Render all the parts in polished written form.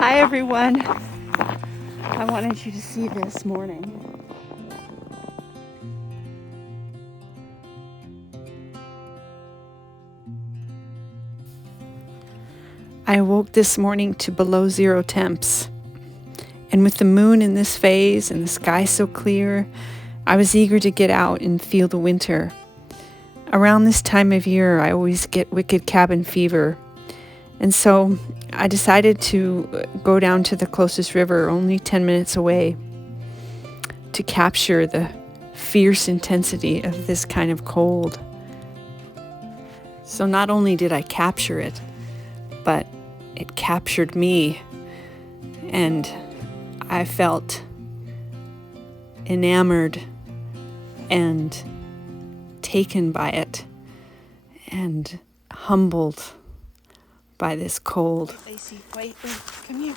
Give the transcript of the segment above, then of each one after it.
Hi everyone. I wanted you to see this morning. I awoke this morning to below zero temps. And with the moon in this phase and the sky so clear, I was eager to get out and feel the winter. Around this time of year, I always get wicked cabin fever. And so I decided to go down to the closest river, only 10 minutes away, to capture the fierce intensity of this kind of cold. So not only did I capture it, but it captured me, and I felt enamored and taken by it and humbled by this cold. Lacey, wait, come here.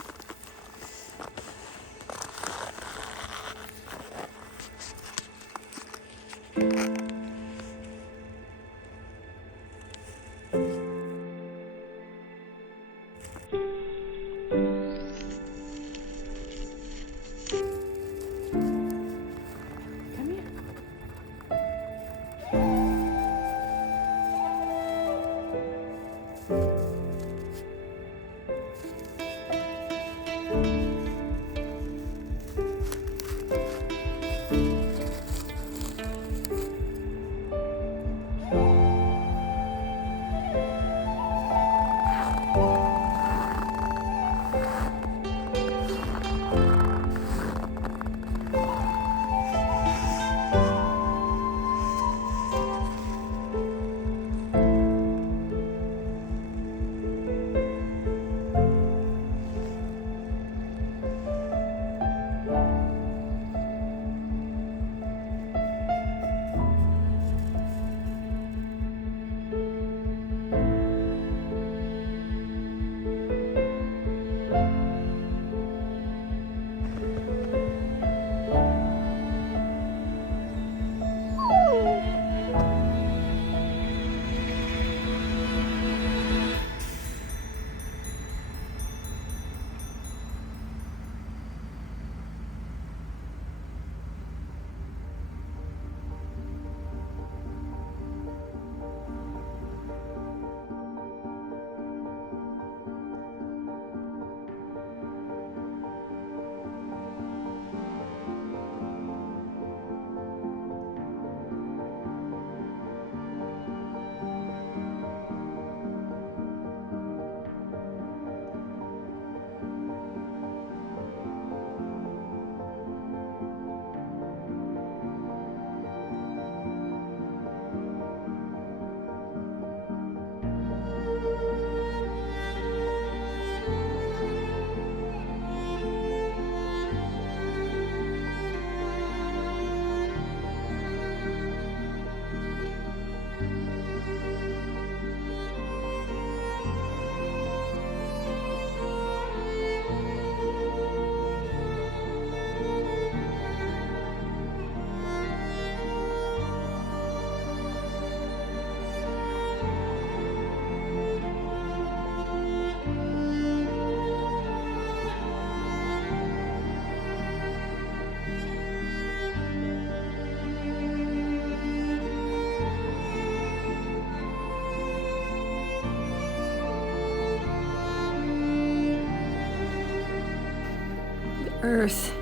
Earth,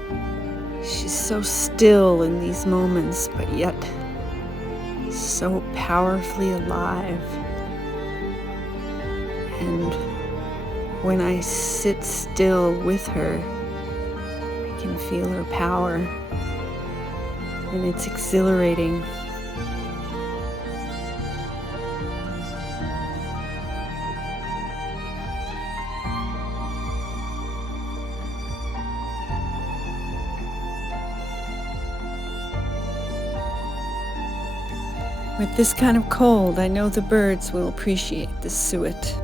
she's so still in these moments, but yet so powerfully alive. And when I sit still with her, I can feel her power, and it's exhilarating. With this kind of cold, I know the birds will appreciate the suet.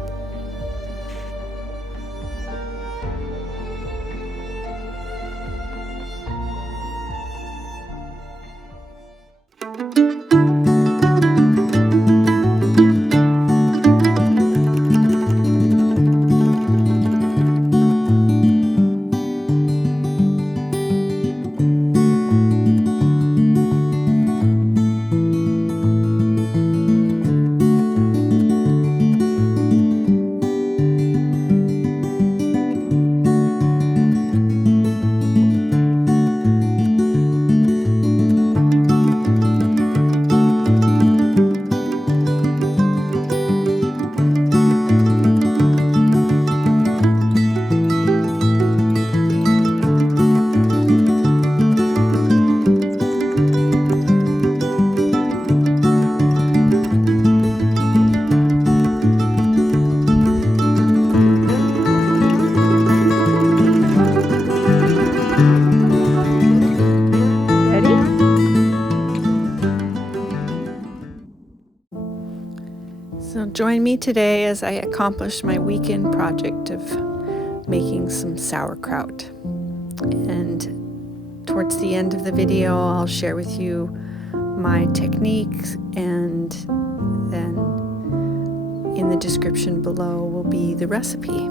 So join me today as I accomplish my weekend project of making some sauerkraut. And towards the end of the video, I'll share with you my techniques, and then in the description below will be the recipe.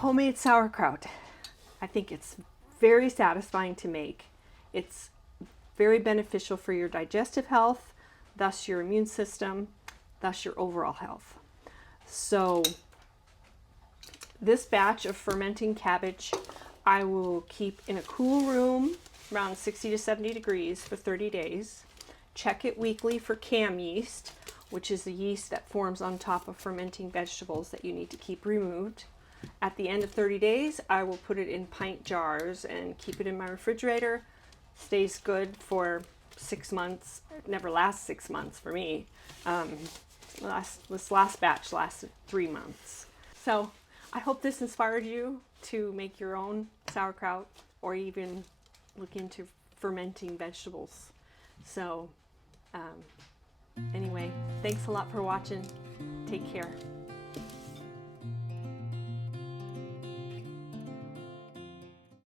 homemade sauerkraut. I think it's very satisfying to make. It's very beneficial for your digestive health, thus your immune system, thus your overall health. So this batch of fermenting cabbage I will keep in a cool room around 60 to 70 degrees for 30 days. Check it weekly for cam yeast, which is the yeast that forms on top of fermenting vegetables that you need to keep removed. At the end of 30 days, I will put it in pint jars and keep it in my refrigerator. Stays good for 6 months. It never lasts 6 months for me. This last batch lasted 3 months. So I hope this inspired you to make your own sauerkraut or even look into fermenting vegetables. So anyway, thanks a lot for watching. Take care.